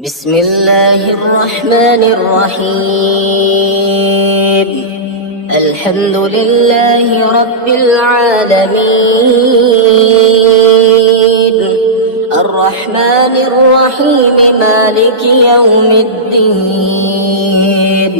بسم الله الرحمن الرحيم. الحمد لله رب العالمين، الرحمن الرحيم، مالك يوم الدين.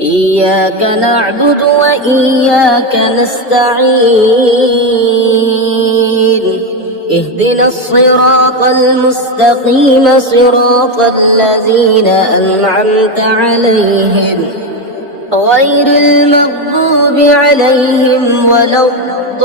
إياك نعبد وإياك نستعين. اهدنا الصراط المستقيم، صراط الذين أنعمت عليهم غير المغضوب عليهم ولا الضالين.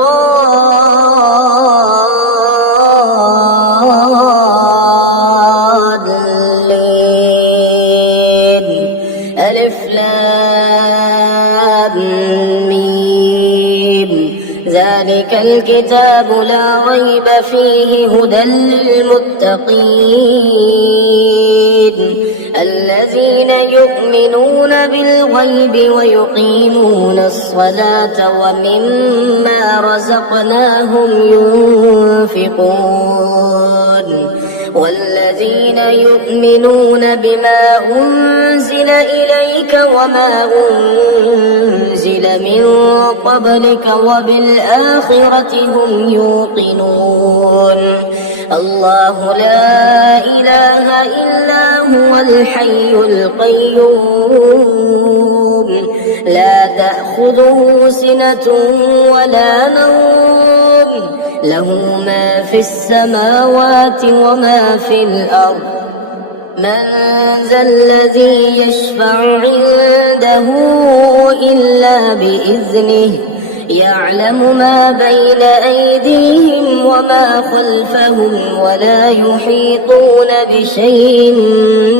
ألف لام ميم. ذلك الكتاب لا ريب فيه، هدى للمتقين الذين يؤمنون بالغيب ويقيمون الصلاة ومما رزقناهم ينفقون. والذين يؤمنون بما أنزل إليك وما أنزل من قبلك وبالآخرة هم يوقنون. الله لا إله إلا هو الحي القيوم، لا تأخذه سنة ولا نوم، له ما في السماوات وما في الأرض. من ذا الذي يشفع عنده إلا بإذنه، يعلم ما بين أيديهم وما خلفهم ولا يحيطون بشيء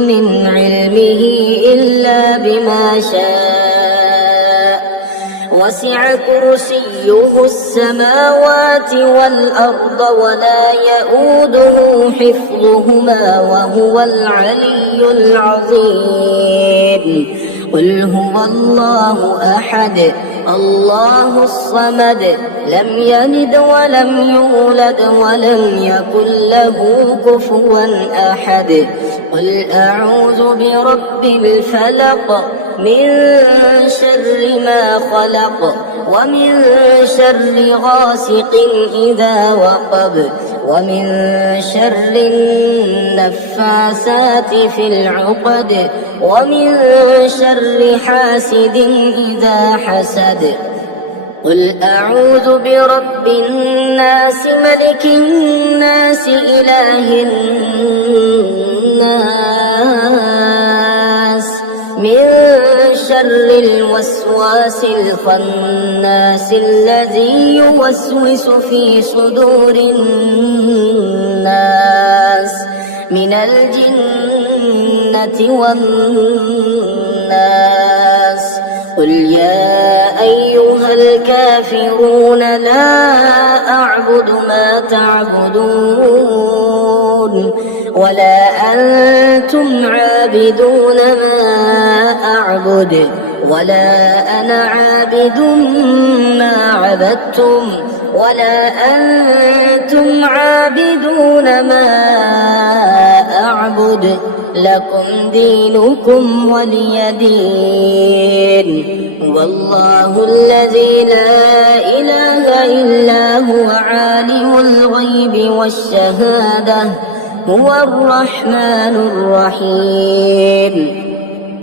من علمه إلا بما شاء. وسع كرسيه السماوات والأرض ولا يؤوده حفظهما وهو العلي العظيم. قل هو الله أحد، الله الصمد، لم يلد ولم يولد ولم يكن له كفوا أحد. قل أعوذ برب الفلق، من شر ما خلق، ومن شر غاسق إذا وقب، ومن شر النفاسات في العقد، ومن شر حاسد إذا حسد. قل أعوذ برب الناس، ملك الناس، إله الناس، من شر الوسواس الخناس الذي يوسوس في صدور الناس من الجنة والناس. قل يا أيها الكافرون لا أعبد ما تعبدون ولا أنتم عابدون ما أعبد ولا أنا عابد ما عبدتم ولا أنتم عابدون ما أعبد. لكم دينكم ولي دين. والله الذي لا إله إلا هو عالم الغيب والشهادة، هو الرحمن الرحيم.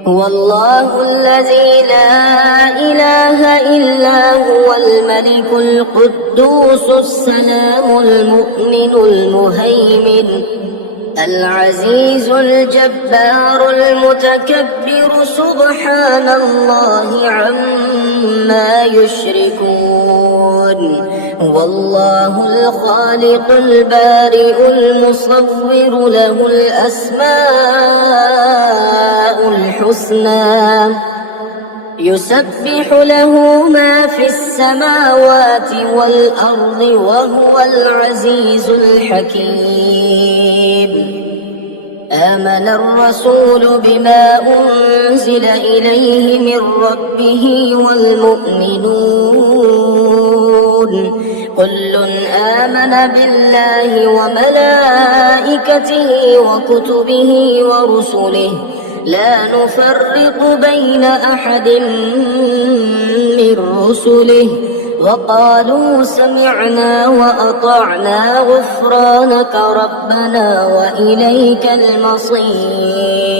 هو الله الذي لا إله إلا هو الملك القدوس السلام المؤمن المهيمن العزيز الجبار المتكبر، سبحان الله عما يشركون. والله الخالق البارئ المصور، له الأسماء الحسنى، يسبح له ما في السماوات والأرض وهو العزيز الحكيم. آمن الرسول بما أنزل إليه من ربه والمؤمنون كل آمن بالله وملائكته وكتبه ورسله لا نفرق بين أحد من رسله وقالوا سمعنا وأطعنا غفرانك ربنا وإليك المصير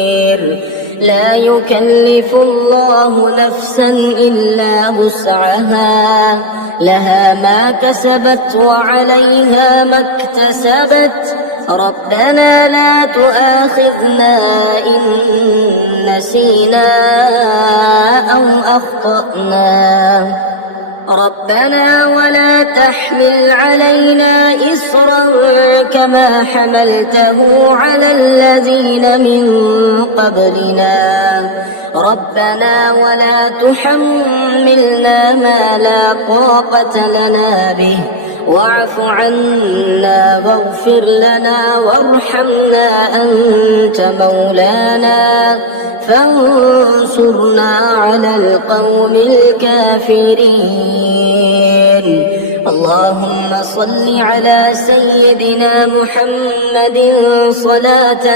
لا يكلف الله نفسا إلا وسعها لها ما كسبت وعليها ما اكتسبت ربنا لا تؤاخذنا إن نسينا أو أخطأنا ربنا ولا تحمل علينا إصرا كما حملته على الذين من قبلنا ربنا ولا تحملنا ما لا طاقة لنا به واعف عنا واغفر لنا وارحمنا أنت مولانا فانصرنا على القوم الكافرين اللهم صل على سيدنا محمد صلاة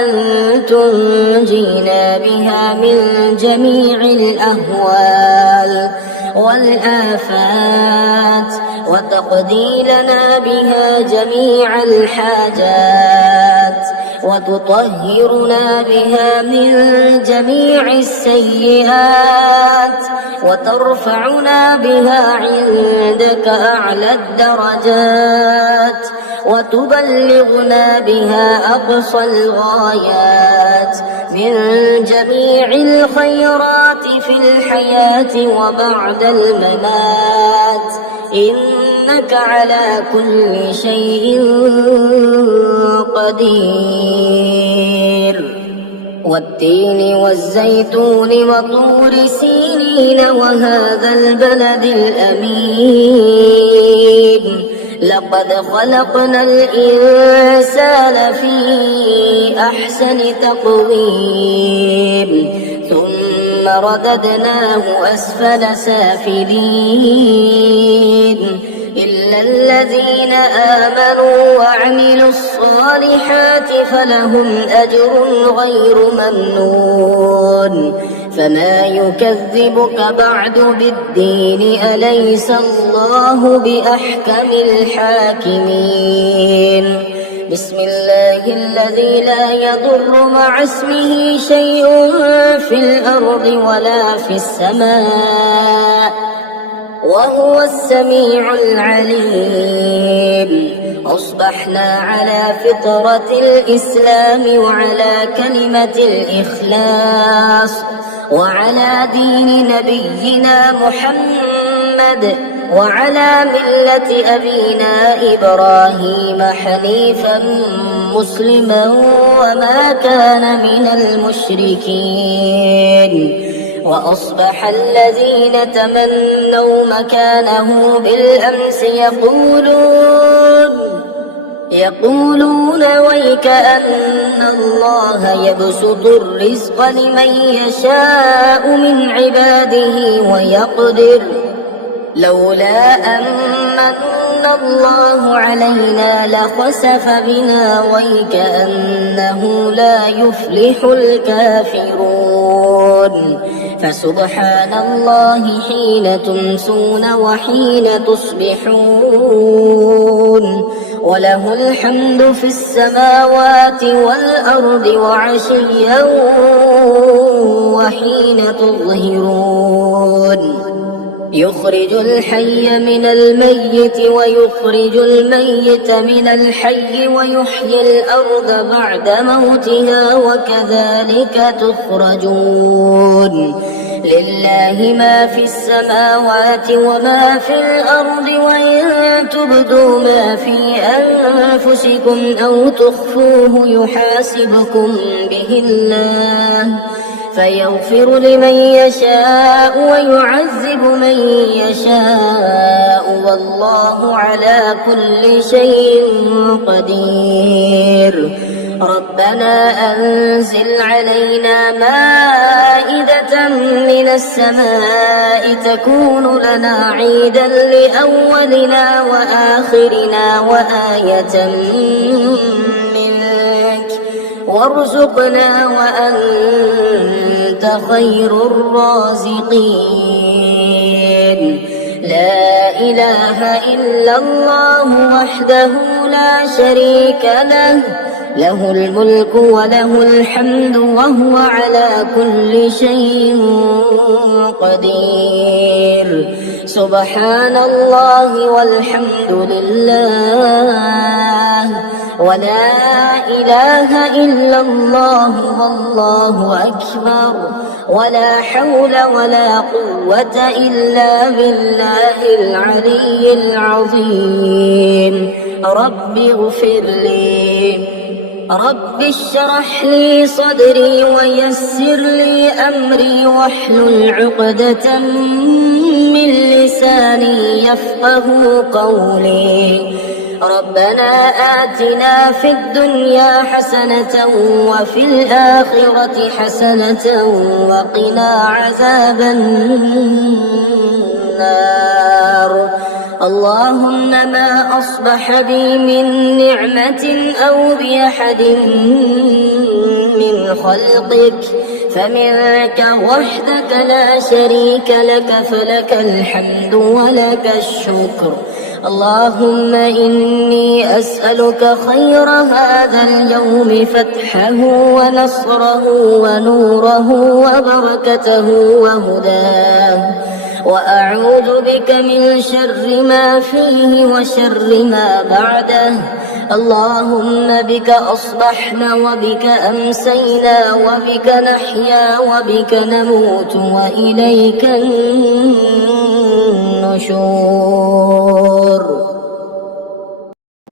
تنجينا بها من جميع الأهوال والآفات وتقضي لنا بها جميع الحاجات وتطهرنا بها من جميع السيئات وترفعنا بها عندك أعلى الدرجات وتبلغنا بها أقصى الغايات من جميع الخيرات في الحياة وبعد الممات إنك على كل شيء قدير والتين والزيتون وطور سينين وهذا البلد الأمين لقد خلقنا الإنسان في أحسن تقويم ثم رددناه أسفل سافلين إلا الذين آمنوا وعملوا الصالحات فلهم أجر غير ممنون فما يكذبك بعد بالدين أليس الله بأحكم الحاكمين بسم الله الذي لا يضر مع اسمه شيء في الأرض ولا في السماء وهو السميع العليم أصبحنا على فطرة الإسلام وعلى كلمة الإخلاص وعلى دين نبينا محمد وعلى ملة أبينا إبراهيم حنيفا مسلما وما كان من المشركين وأصبح الذين تمنوا مكانه بالأمس يقولون ويك أن الله يبسط الرزق لمن يشاء من عباده ويقدر لولا أمن الله علينا لخسف بنا ويكأنه لا يفلح الكافرون فسبحان الله حين تمسون وحين تصبحون وله الحمد في السماوات والأرض وعشيا وحين تظهرون يخرج الحي من الميت ويخرج الميت من الحي ويحيي الأرض بعد موتها وكذلك تخرجون لله ما في السماوات وما في الأرض وإن تبدوا ما في أنفسكم أو تخفوه يحاسبكم به الله فيغفر لمن يشاء ويعذب من يشاء والله على كل شيء قدير ربنا أنزل علينا مائدة من السماء تكون لنا عيدا لأولنا وآخرنا وآية منك وارزقنا وأنت خير الرازقين. لا إله إلا الله وحده لا شريك له، له الملك وله الحمد وهو على كل شيء قدير. سبحان الله والحمد لله ولا إله إلا الله والله أكبر ولا حول ولا قوة إلا بالله العلي العظيم. رب اغفر لي، رب اشرح لي صدري ويسر لي أمري واحلل عقدة من لساني يفقه قولي. ربنا آتنا في الدنيا حسنة وفي الآخرة حسنة وقنا عذاب النار. اللهم ما أصبح بي من نعمة أو بأحد من خلقك فمنك وحدك لا شريك لك، فلك الحمد ولك الشكر. اللهم إني أسألك خير هذا اليوم فتحه ونصره ونوره وبركته وهداه، وأعوذ بك من شر ما فيه وشر ما بعده. اللهم بك أصبحنا وبك أمسينا وبك نحيا وبك نموت وإليك النشور.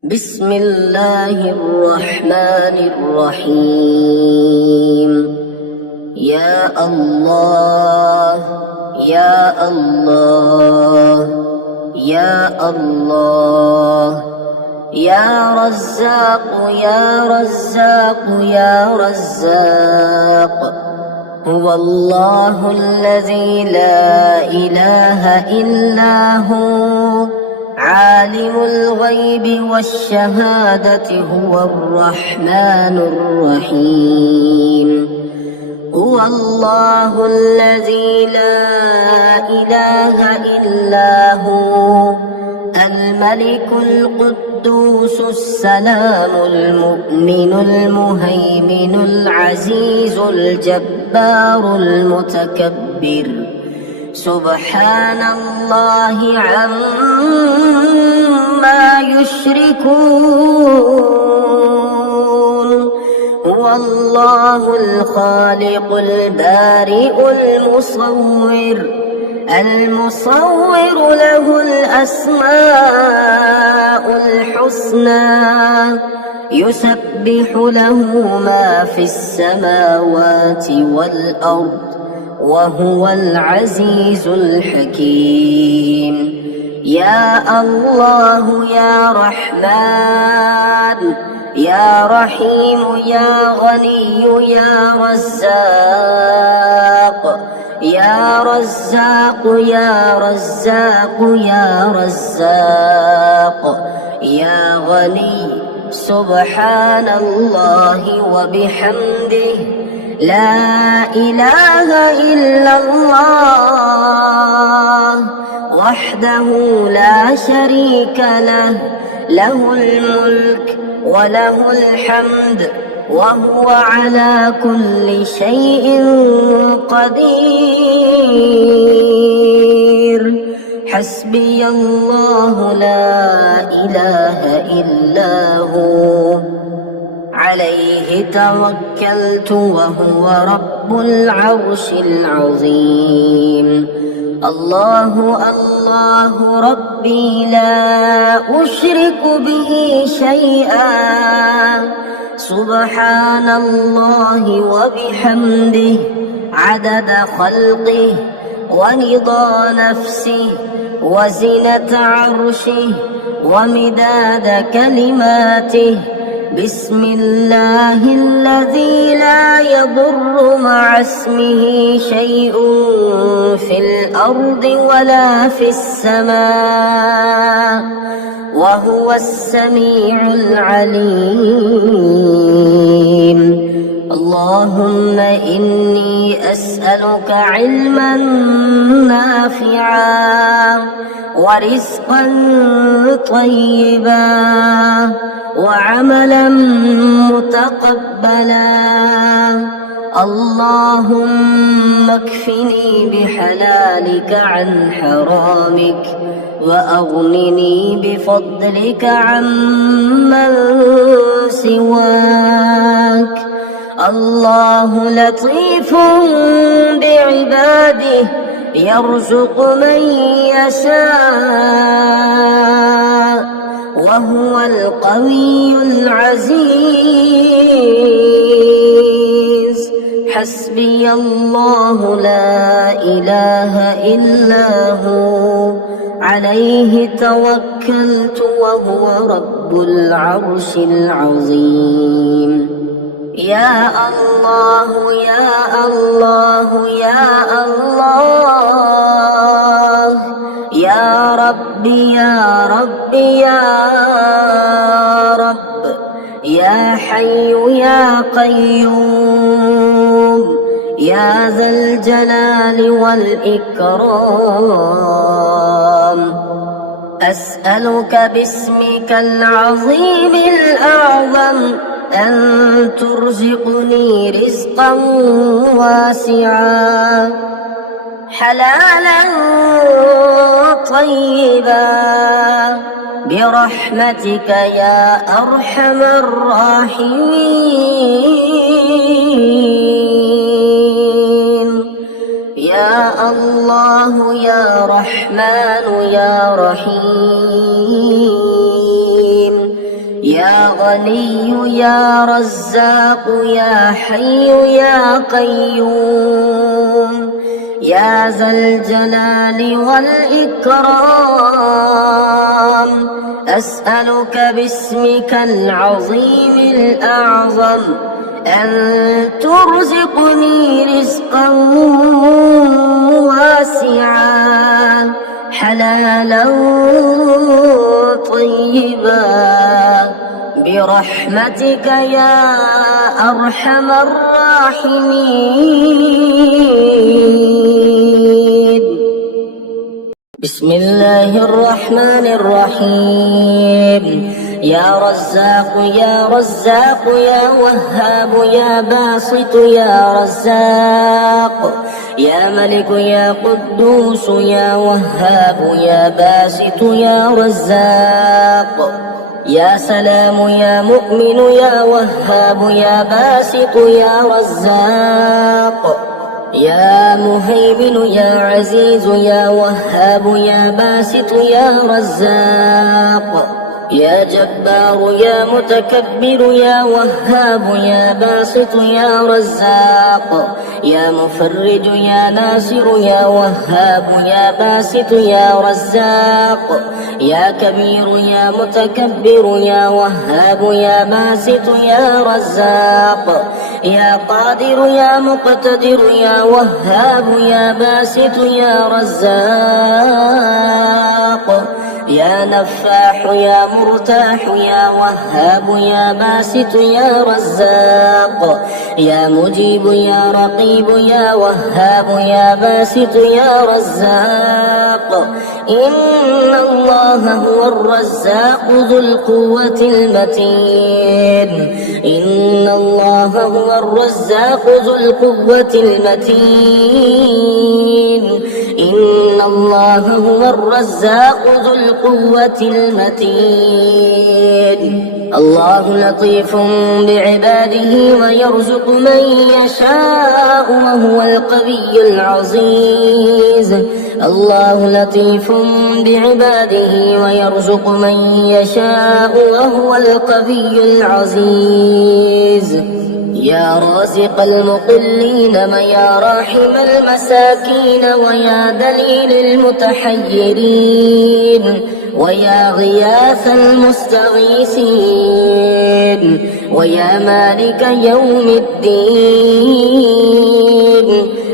بسم الله الرحمن الرحيم. يا الله يا الله يا الله يا رزاق يا رزاق يا رزاق. هو الله الذي لا إله إلا هو عالم الغيب والشهادة، هو الرحمن الرحيم. هو الله الذي لا إله إلا هو الملك القدوس السلام المؤمن المهيمن العزيز الجبار المتكبر. سبحان الله عما يشركون. هو الله الخالق البارئ المصور له الأسماء الحسنى يسبح له ما في السماوات والأرض وهو العزيز الحكيم. يا الله يا رحمن يا رحيم يا غني يا رزاق يا رزاق يا رزاق يا رزاق يا غني. سبحان الله وبحمده لا إله إلا الله وحده لا شريك له، له الملك وله الحمد وهو على كل شيء قدير. حسبي الله لا إله إلا هو عليه توكلت وهو رب العرش العظيم. الله الله ربي لا أشرك به شيئا. سبحان الله وبحمده عدد خلقه ورضا نفسه وزنة عرشه ومداد كلماته. بسم الله الذي لا يضر مع اسمه شيء في الأرض ولا في السماء وهو السميع العليم. اللهم إني أسألك علما نافعا ورزقا طيبا وعملا متقبلا. اللهم اكفني بحلالك عن حرامك وأغنني بفضلك عمن سواك. الله لطيف بعباده يرزق من يشاء وهو القوي العزيز. حسبي الله لا إله إلا هو عليه توكلت وهو رب العرش العظيم. يا الله يا الله يا الله يا ربي يا ربي يا رب يا حي يا قيوم يا ذا الجلال والإكرام. أسألك باسمك العظيم الأعظم أن ترزقني رزقا واسعا حلالا طيبا برحمتك يا أرحم الراحمين. يا الله يا رحمن يا رحيم يا غني يا رزاق يا حي يا قيوم يا ذا الجلال والإكرام. أسألك باسمك العظيم الأعظم أن ترزقني رزقا واسعا حلالا طيبا برحمتك يا أرحم الراحمين. بسم الله الرحمن الرحيم. يا رزاق يا رزاق يا وهاب يا باسط يا رزاق يا ملك يا قدوس يا وهاب يا باسط يا رزاق يا سلام يا مؤمن يا وهاب يا باسط يا رزاق يا مهيمن يا عزيز يا وهاب يا باسط يا رزاق يا جبار يا متكبر يا وهاب يا باسط يا رزاق يا مفرج يا ناصر يا وهاب يا باسط يا رزاق يا كبير يا متكبر يا وهاب يا باسط يا رزاق يا قادر يا مقتدر يا وهاب يا باسط يا رزاق يا نفاح يا مرتاح يا وهاب يا باسط يا رزاق يا مجيب يا رقيب يا وهاب يا باسط يا رزاق. إن الله هو الرزاق ذو القوة المتين. إن الله هو الرزاق ذو القوة المتين. إن الله هو الرزاق ذو القوة المتين. الله لطيف بعباده ويرزق من يشاء وهو القوي العزيز. الله لطيف بعباده ويرزق من يشاء وهو القوي العزيز. يا رازق المقلين ويا راحم المساكين ويا دليل المتحيرين ويا غياث المستغيثين ويا مالك يوم الدين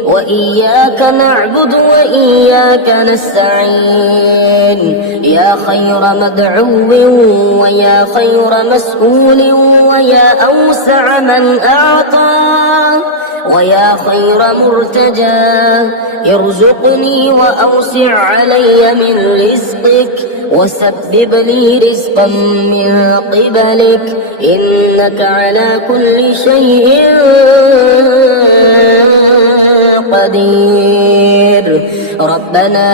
وإياك نعبد وإياك نستعين يا خير مدعو ويا خير مسؤول ويا أوسع من أعطى ويا خير مرتجى ارزقني وأوسع علي من رزقك وسبب لي رزقا من قبلك إنك على كل شيء قدير ربنا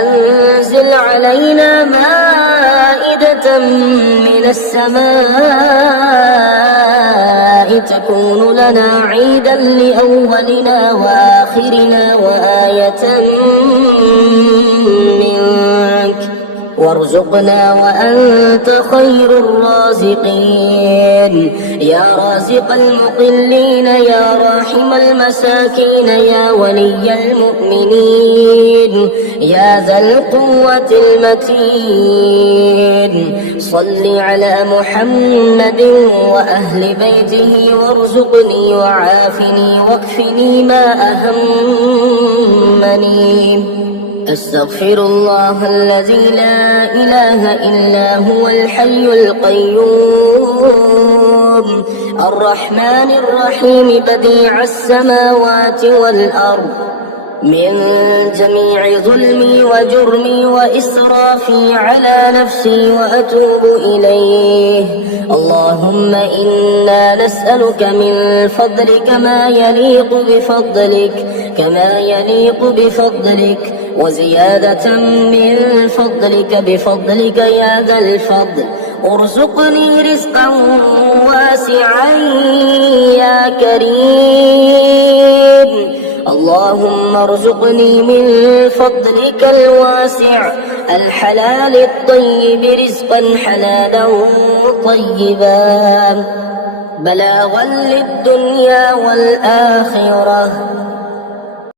أنزل علينا مائدة من السماء تكون لنا عيدا لأولنا وآخرنا وآية منك وارزقنا وأنت خير الرازقين يا رازق المقلين يا راحم المساكين يا ولي المؤمنين يا ذا القوة المتين صل على محمد وأهل بيته وارزقني وعافني واكفني ما أهمني أستغفر الله الذي لا إله إلا هو الحي القيوم الرحمن الرحيم بديع السماوات والأرض من جميع ظلمي وجرمي وإسرافي على نفسي وأتوب إليه اللهم إنا نسألك من فضلك ما يليق بفضلك وزيادة من فضلك بفضلك يا ذا الفضل ارزقني رزقا واسعا يا كريم اللهم ارزقني من فضلك الواسع الحلال الطيب رزقا حلالا طيبا بلاغا للدنيا والآخرة